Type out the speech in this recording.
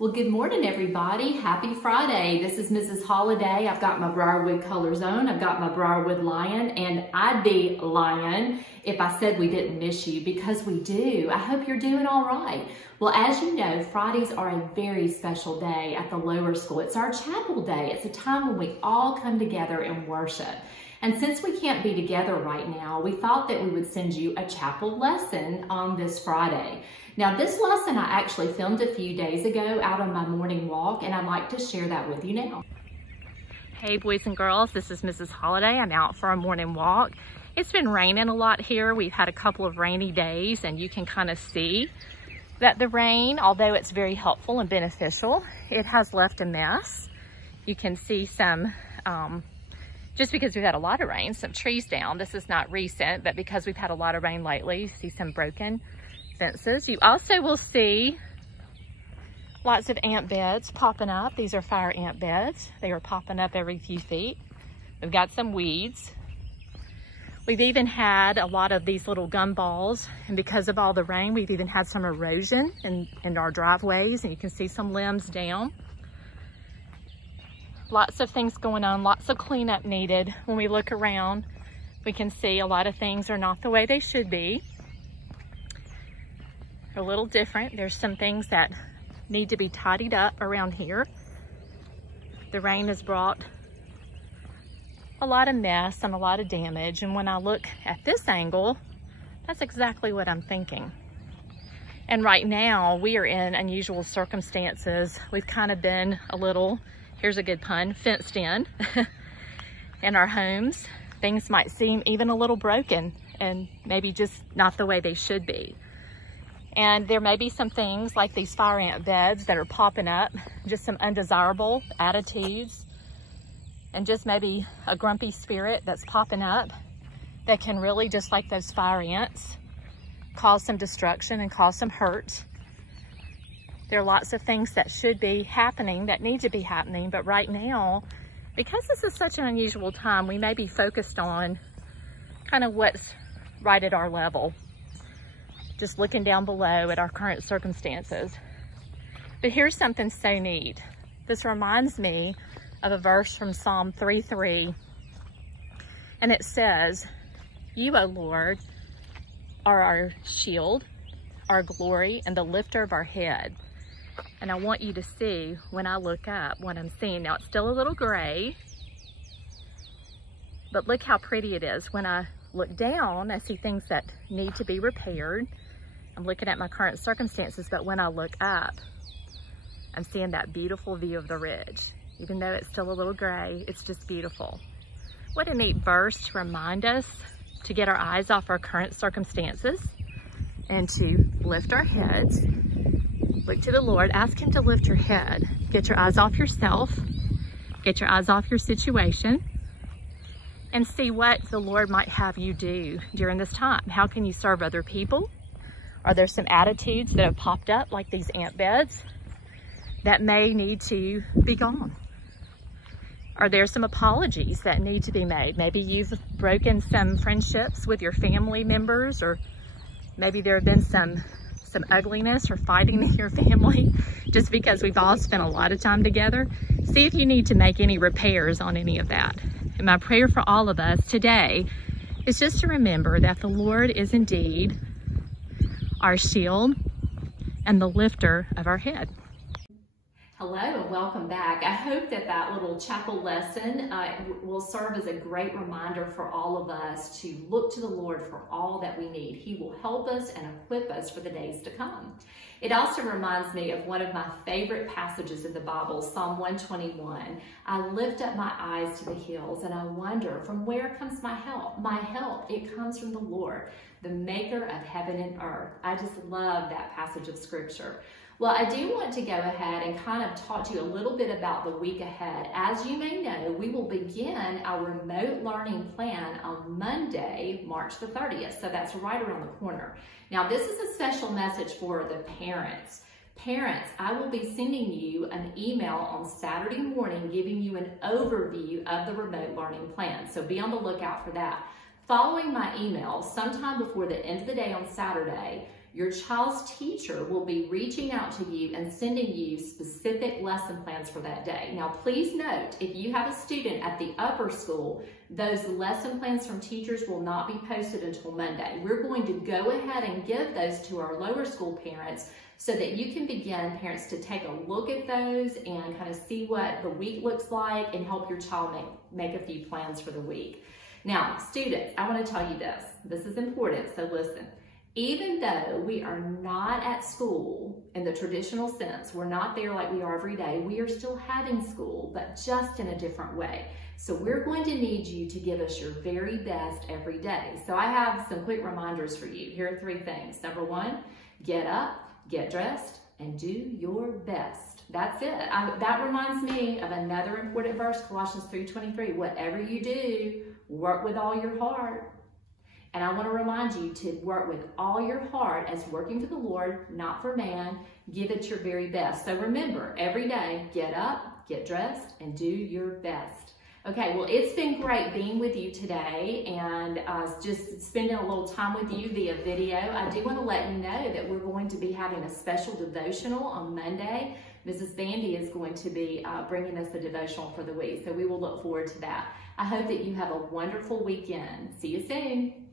Well, good morning, everybody. Happy Friday. This is Mrs. Holliday. I've got my Briarwood colors on. I've got my Briarwood lion, and I'd be lying if I said we didn't miss you, because we do. I hope you're doing all right. Well, as you know, Fridays are a very special day at the lower school. It's our chapel day. It's a time when we all come together and worship. And since we can't be together right now, we thought that we would send you a chapel lesson on this Friday. Now, this lesson I actually filmed a few days ago out on my morning walk, and I'd like to share that with you now. Hey boys and girls, this is Mrs. Holliday. I'm out for a morning walk. It's been raining a lot here. We've had a couple of rainy days, and you can kind of see that the rain, although it's very helpful and beneficial, it has left a mess. You can see some, just because we've had a lot of rain, some trees down. This is not recent, but because we've had a lot of rain lately, you see some broken fences. You also will see lots of ant beds popping up. These are fire ant beds. They are popping up every few feet. We've got some weeds. We've even had a lot of these little gumballs, and because of all the rain, we've even had some erosion in our driveways, and you can see some limbs down. Lots of things going on, lots of cleanup needed. When we look around, we can see a lot of things are not the way they should be. They're a little different. There's some things that need to be tidied up around here. The rain has brought a lot of mess and a lot of damage, and when I look at this angle, that's exactly what I'm thinking. And right now, we are in unusual circumstances. We've kind of been a little, here's a good pun, fenced in in our homes. Things might seem even a little broken and maybe just not the way they should be. And there may be some things like these fire ant beds that are popping up, just some undesirable attitudes, and just maybe a grumpy spirit that's popping up that can really, just like those fire ants, cause some destruction and cause some hurt. There are lots of things that should be happening, that need to be happening, but right now, because this is such an unusual time, we may be focused on kind of what's right at our level, just looking down below at our current circumstances. But here's something so neat. This reminds me of a verse from Psalm 3:3, and it says, "You, O Lord, are our shield, our glory, and the lifter of our head." And I want you to see, when I look up, what I'm seeing. Now, it's still a little gray, but look how pretty it is. When I look down, I see things that need to be repaired. I'm looking at my current circumstances, but when I look up, I'm seeing that beautiful view of the ridge. Even though it's still a little gray, it's just beautiful. What a neat verse to remind us to get our eyes off our current circumstances and to lift our heads. Look to the Lord, ask Him to lift your head. Get your eyes off yourself, get your eyes off your situation, and see what the Lord might have you do during this time. How can you serve other people? Are there some attitudes that have popped up, like these ant beds, that may need to be gone? Are there some apologies that need to be made? Maybe you've broken some friendships with your family members, or maybe there have been some ugliness or fighting in your family, just because we've all spent a lot of time together. See if you need to make any repairs on any of that. And my prayer for all of us today is just to remember that the Lord is indeed our shield and the lifter of our head. Hello and welcome back. I hope that that little chapel lesson will serve as a great reminder for all of us to look to the Lord for all that we need. He will help us and equip us for the days to come. It also reminds me of one of my favorite passages in the Bible, Psalm 121. I lift up my eyes to the hills and I wonder, from where comes my help? My help, it comes from the Lord, the maker of heaven and earth. I just love that passage of scripture. Well, I do want to go ahead and kind of talk to you a little bit about the week ahead. As you may know, we will begin our remote learning plan on Monday, March the 30th. So that's right around the corner. Now, this is a special message for the parents. Parents, I will be sending you an email on Saturday morning giving you an overview of the remote learning plan. So be on the lookout for that. Following my email, sometime before the end of the day on Saturday, Your child's teacher will be reaching out to you and sending you specific lesson plans for that day. Now, please note, if you have a student at the upper school, those lesson plans from teachers will not be posted until Monday. We're going to go ahead and give those to our lower school parents so that you can begin, parents, to take a look at those and kind of see what the week looks like and help your child make a few plans for the week. Now, students, I want to tell you this. This is important, so listen. Even though we are not at school in the traditional sense, we're not there like we are every day, we are still having school, but just in a different way. So we're going to need you to give us your very best every day. So I have some quick reminders for you. Here are 3 things. Number 1, get up, get dressed, and do your best. That's it. That reminds me of another important verse, Colossians 3:23. Whatever you do, work with all your heart. And I want to remind you to work with all your heart as working for the Lord, not for man. Give it your very best. So remember, every day, get up, get dressed, and do your best. Okay, well, it's been great being with you today and just spending a little time with you via video. I do want to let you know that we're going to be having a special devotional on Monday. Mrs. Bandy is going to be bringing us a devotional for the week, so we will look forward to that. I hope that you have a wonderful weekend. See you soon.